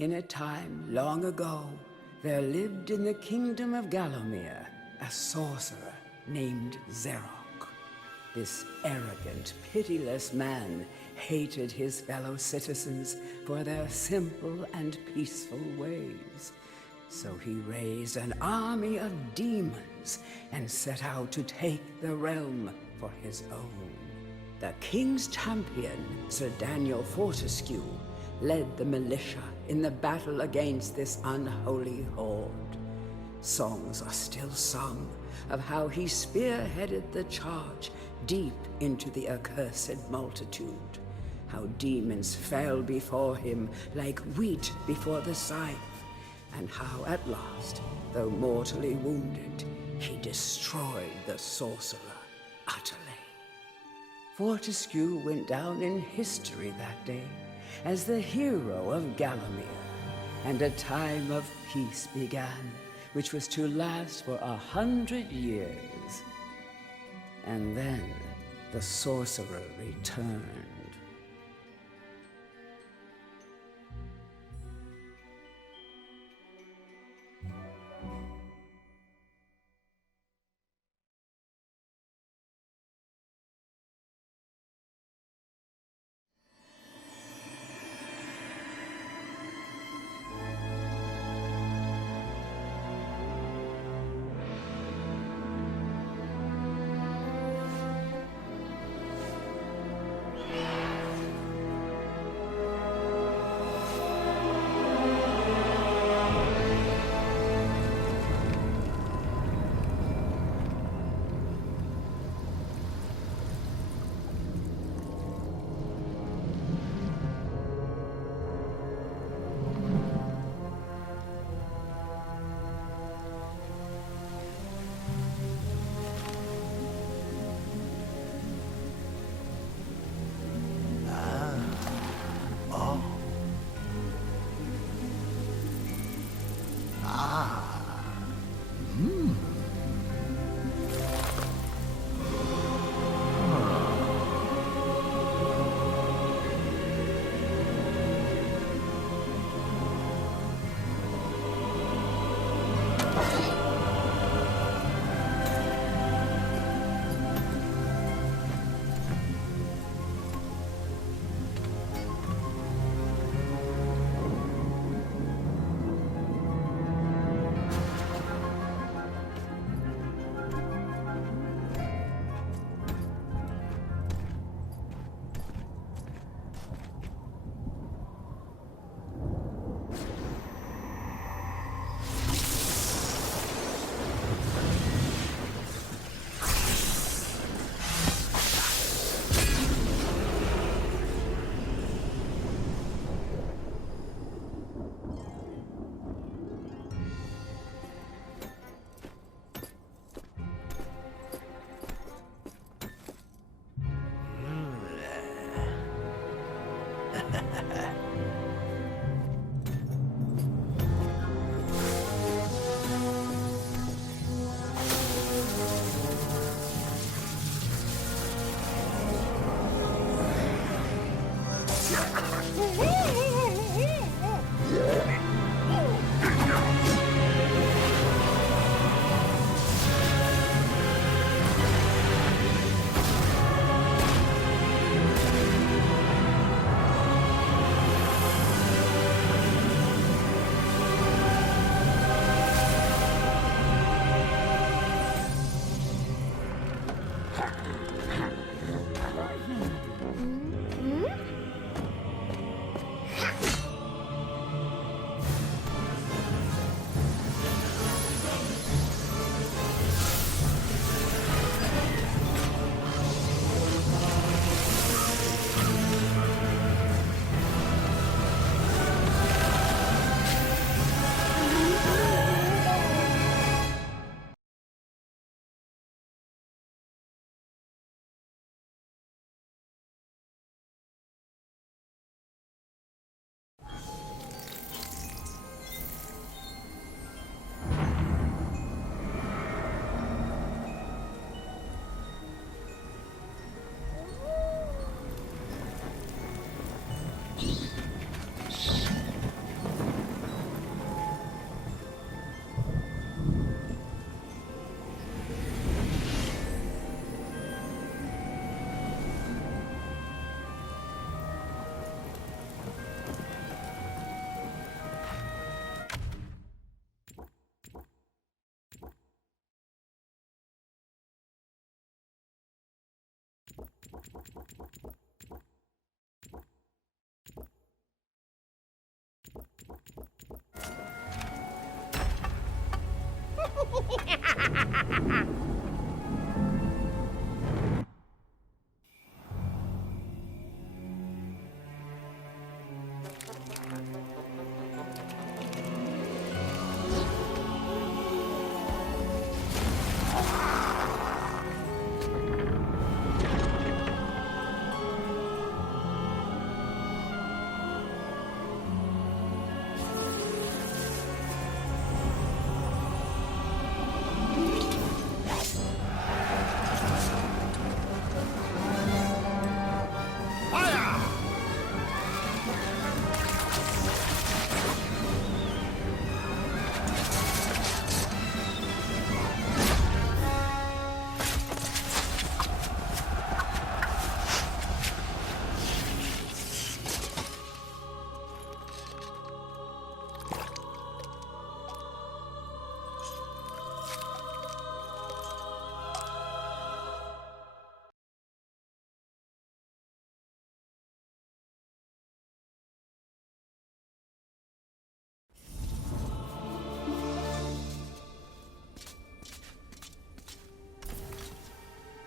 In a time long ago, there lived in the kingdom of Gallowmere a sorcerer named Xerok. This arrogant, pitiless man hated his fellow citizens for their simple and peaceful ways. So he raised an army of demons and set out to take the realm for his own. The king's champion, Sir Daniel Fortescue, led the militia in the battle against this unholy horde. Songs are still sung of how he spearheaded the charge deep into the accursed multitude, how demons fell before him like wheat before the scythe, and how at last, though mortally wounded, he destroyed the sorcerer utterly. Fortescue went down in history that day as the hero of Gallowmere, and a time of peace began, which was to last for 100 years. And then the sorcerer returned.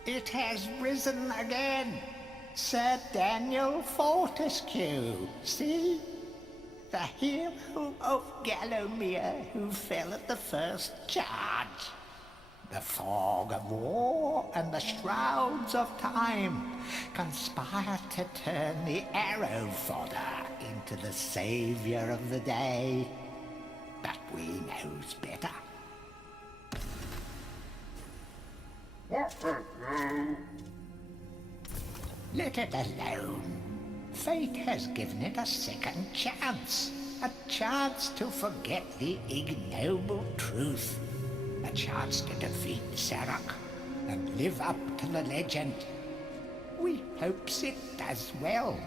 It has risen again. Sir Daniel Fortescue, see? The hero of Gallowmere who fell at the first charge. The fog of war and the shrouds of time conspire to turn the arrow fodder into the saviour of the day. But we knows better. Let it alone. Fate has given it a second chance. A chance to forget the ignoble truth. A chance to defeat Zarok and live up to the legend. We hopes it does well.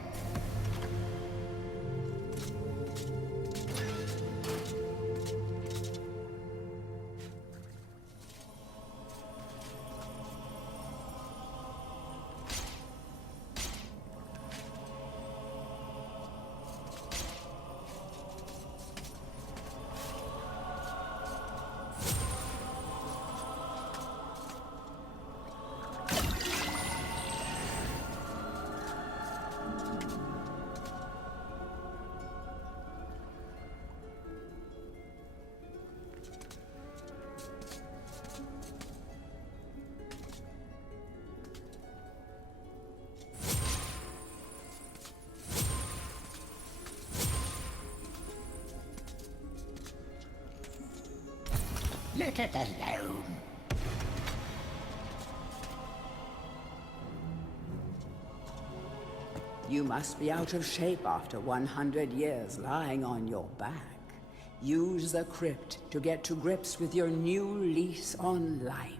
Let it alone. You must be out of shape after 100 years lying on your back. Use the crypt to get to grips with your new lease on life.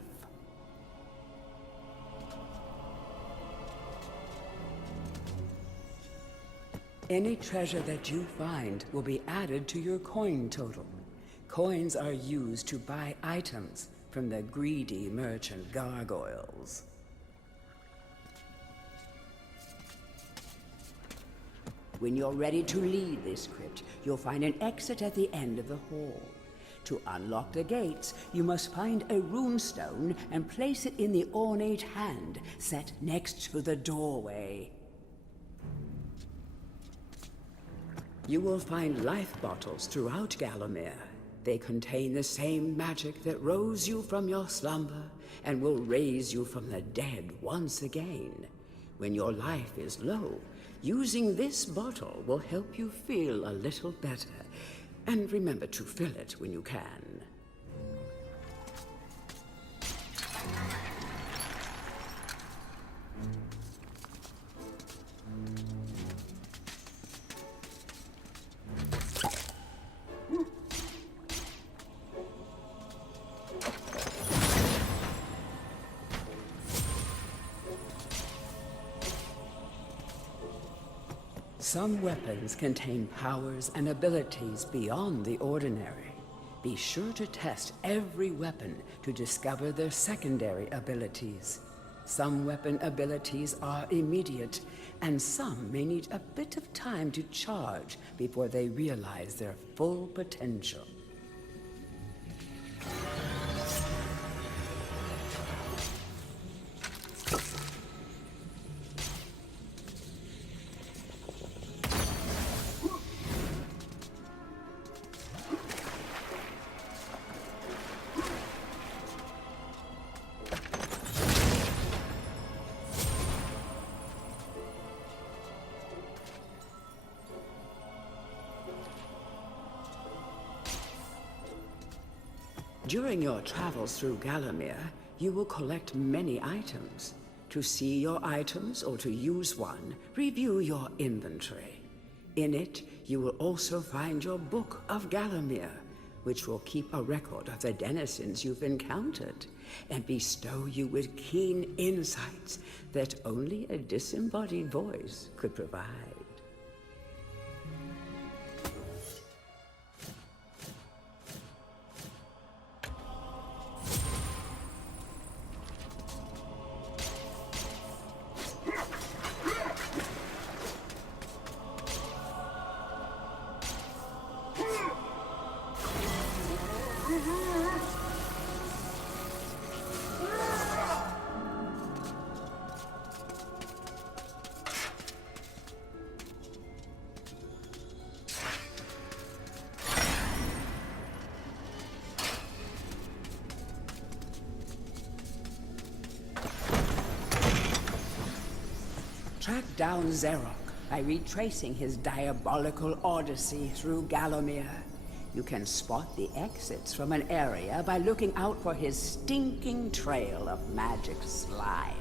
Any treasure that you find will be added to your coin total. Coins are used to buy items from the greedy merchant gargoyles. When you're ready to leave this crypt, you'll find an exit at the end of the hall. To unlock the gates, you must find a runestone and place it in the ornate hand set next to the doorway. You will find life bottles throughout Gallowmere. They contain the same magic that rose you from your slumber and will raise you from the dead once again. When your life is low, using this bottle will help you feel a little better. And remember to fill it when you can. Some weapons contain powers and abilities beyond the ordinary. Be sure to test every weapon to discover their secondary abilities. Some weapon abilities are immediate, and some may need a bit of time to charge before they realize their full potential. During your travels through Gallowmere, you will collect many items. To see your items or to use one, review your inventory. In it, you will also find your Book of Gallowmere, which will keep a record of the denizens you've encountered and bestow you with keen insights that only a disembodied voice could provide. Track down Xerok by retracing his diabolical odyssey through Gallowmere. You can spot the exits from an area by looking out for his stinking trail of magic slime.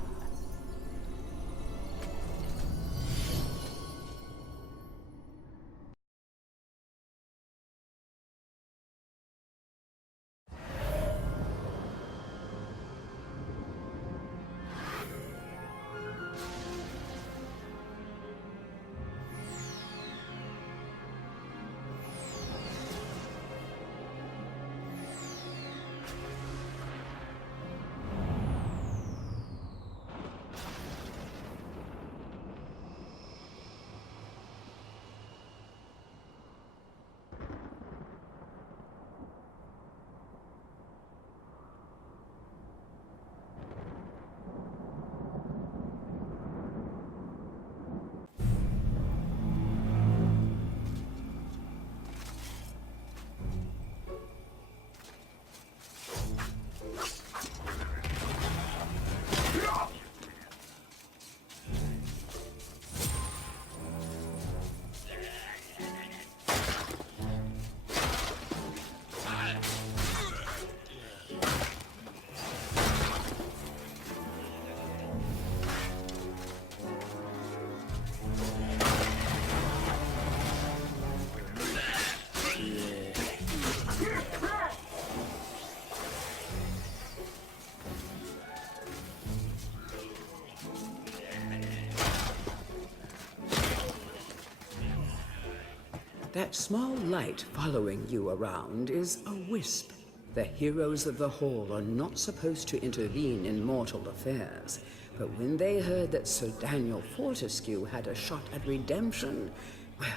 That small light following you around is a wisp. The heroes of the Hall are not supposed to intervene in mortal affairs, but when they heard that Sir Daniel Fortescue had a shot at redemption, well,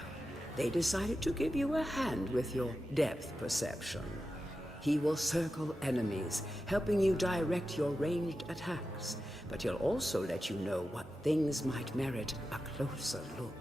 they decided to give you a hand with your depth perception. He will circle enemies, helping you direct your ranged attacks, but he'll also let you know what things might merit a closer look.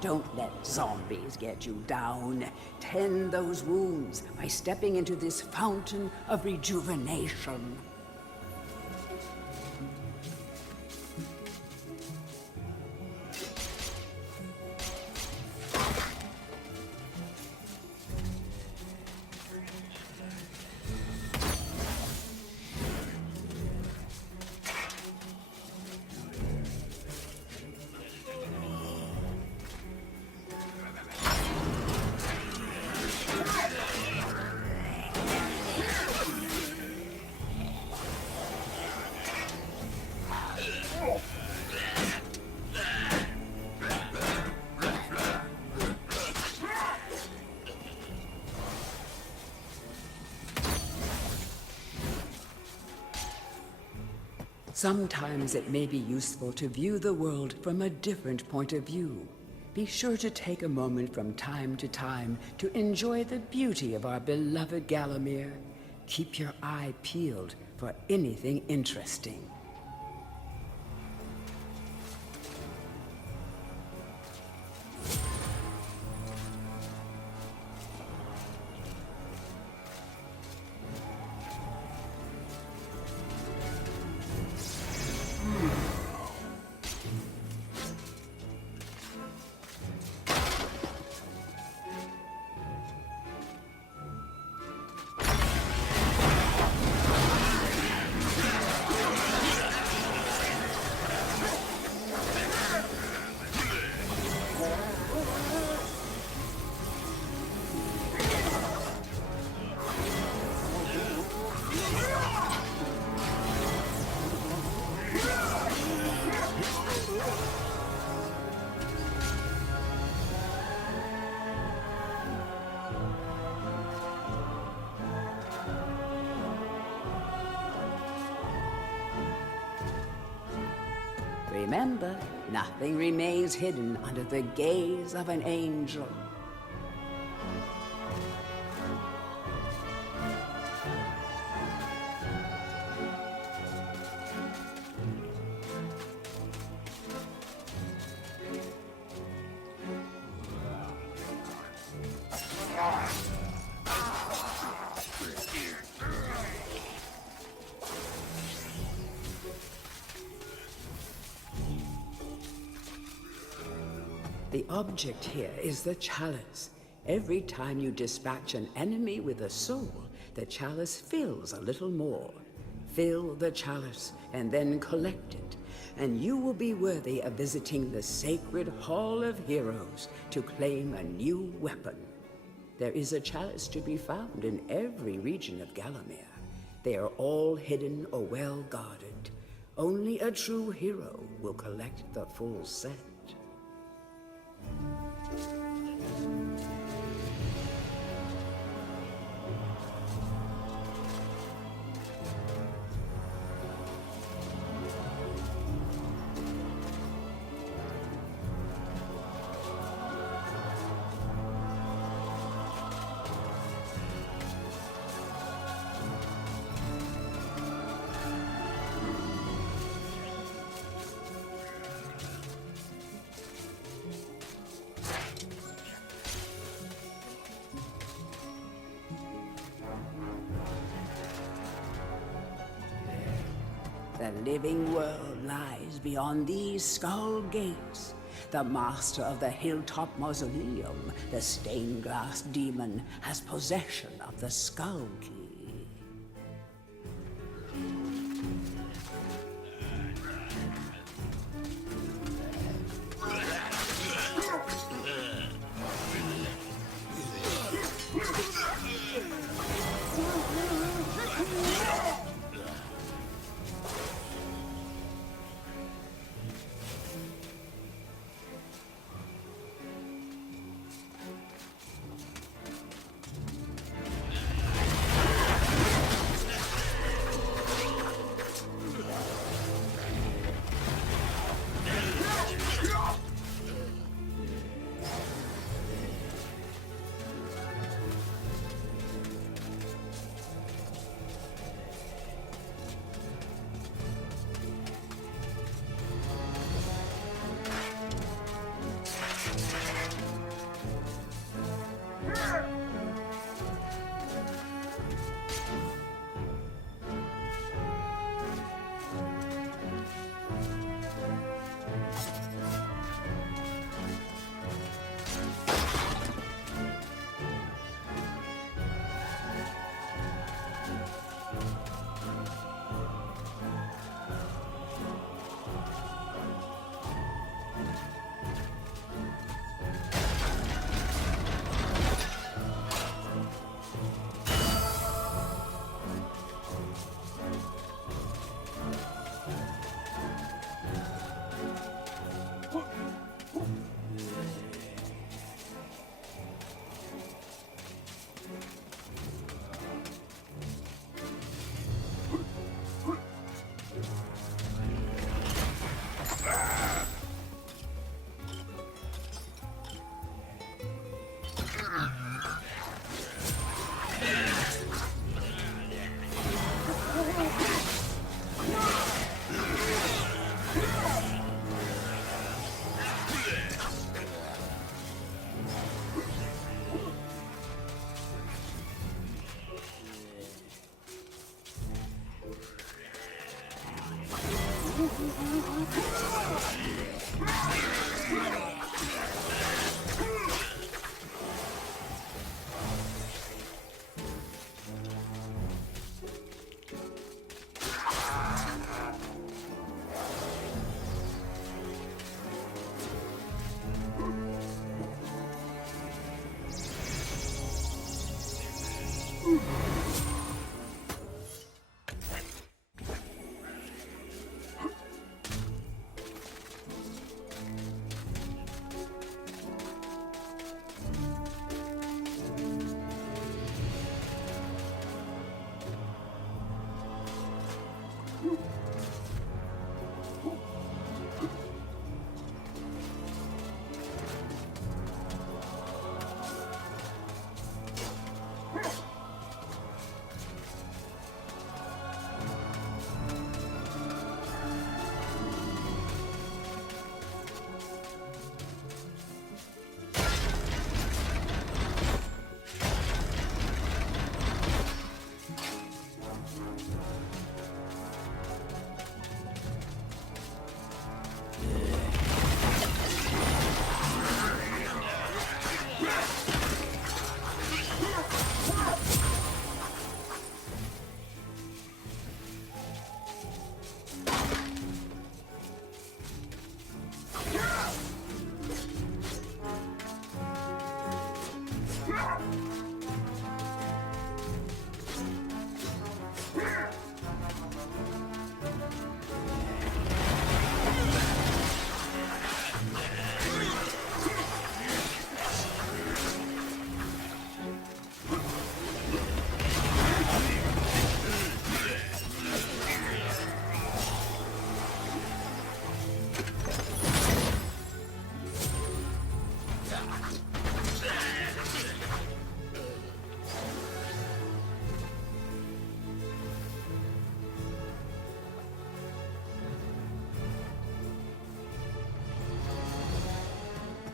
Don't let zombies get you down. Tend those wounds by stepping into this fountain of rejuvenation. Sometimes it may be useful to view the world from a different point of view. Be sure to take a moment from time to time to enjoy the beauty of our beloved Gallowmere. Keep your eye peeled for anything interesting. Remember, nothing remains hidden under the gaze of an angel. The object here is the chalice. Every time you dispatch an enemy with a soul, the chalice fills a little more. Fill the chalice and then collect it, and you will be worthy of visiting the sacred Hall of Heroes to claim a new weapon. There is a chalice to be found in every region of Gallowmere. They are all hidden or well guarded. Only a true hero will collect the full set. The living world lies beyond these skull gates. The master of the hilltop mausoleum, the stained glass demon, has possession of the skull key.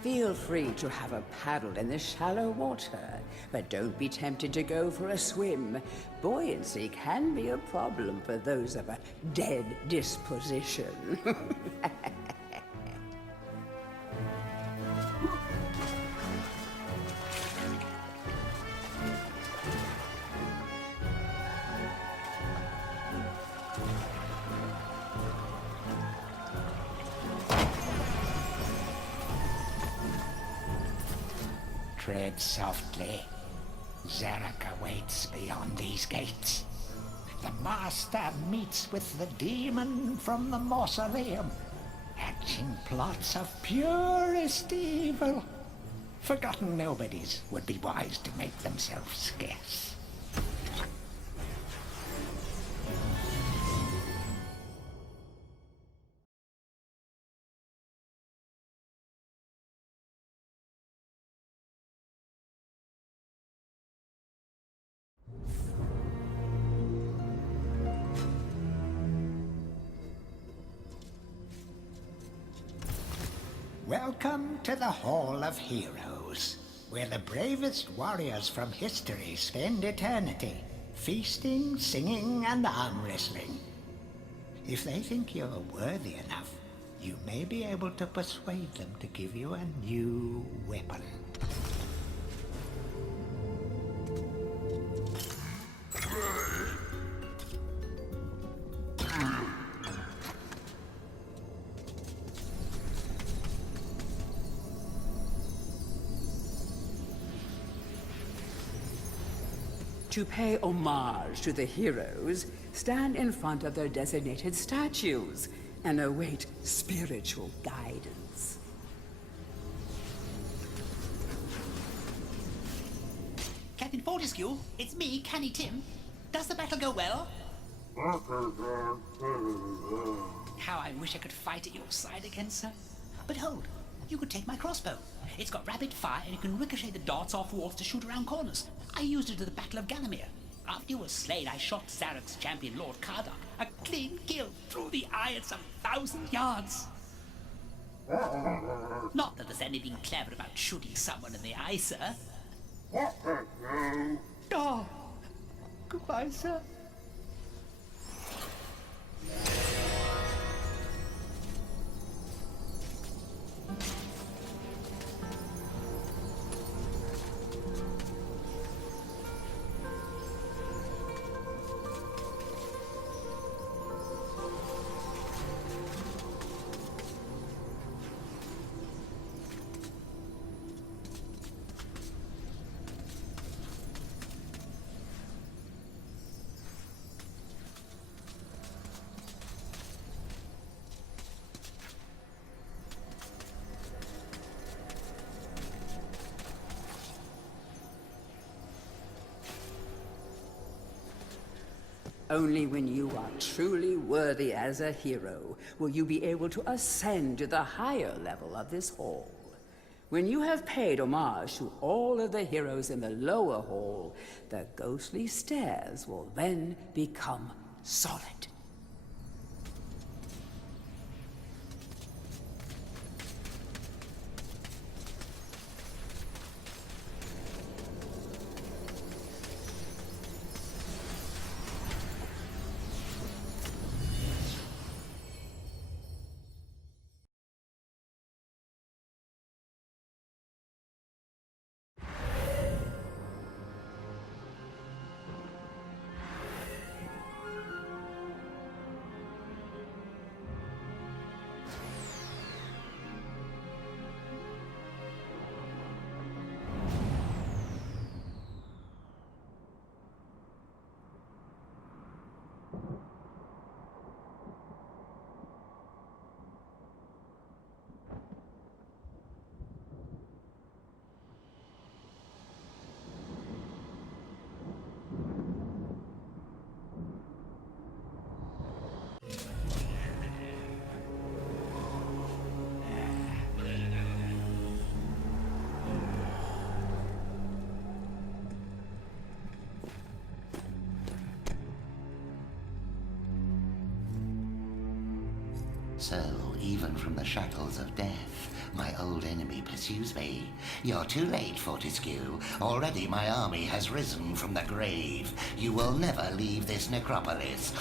Feel free to have a paddle in the shallow water, but don't be tempted to go for a swim. Buoyancy can be a problem for those of a dead disposition. Tread softly. Zarek awaits beyond these gates. The Master meets with the demon from the mausoleum, hatching plots of purest evil. Forgotten nobodies would be wise to make themselves scarce. Welcome to the Hall of Heroes, where the bravest warriors from history spend eternity, feasting, singing, and arm wrestling. If they think you're worthy enough, you may be able to persuade them to give you a new weapon. To pay homage to the heroes, stand in front of their designated statues and await spiritual guidance. Captain Fortescue, it's me, Canny Tim. Does the battle go well? How I wish I could fight at your side again, sir. But hold, you could take my crossbow. It's got rapid fire and you can ricochet the darts off walls to shoot around corners. I used it at the Battle of Gallowmere. After you were slain, I shot Zarek's champion, Lord Kardok. A clean kill through the eye at some 1,000 yards. Not that there's anything clever about shooting someone in the eye, sir. Oh, goodbye, sir. Only when you are truly worthy as a hero will you be able to ascend to the higher level of this hall. When you have paid homage to all of the heroes in the lower hall, the ghostly stairs will then become solid. So, even from the shackles of death, my old enemy pursues me. You're too late, Fortescue. Already my army has risen from the grave. You will never leave this necropolis.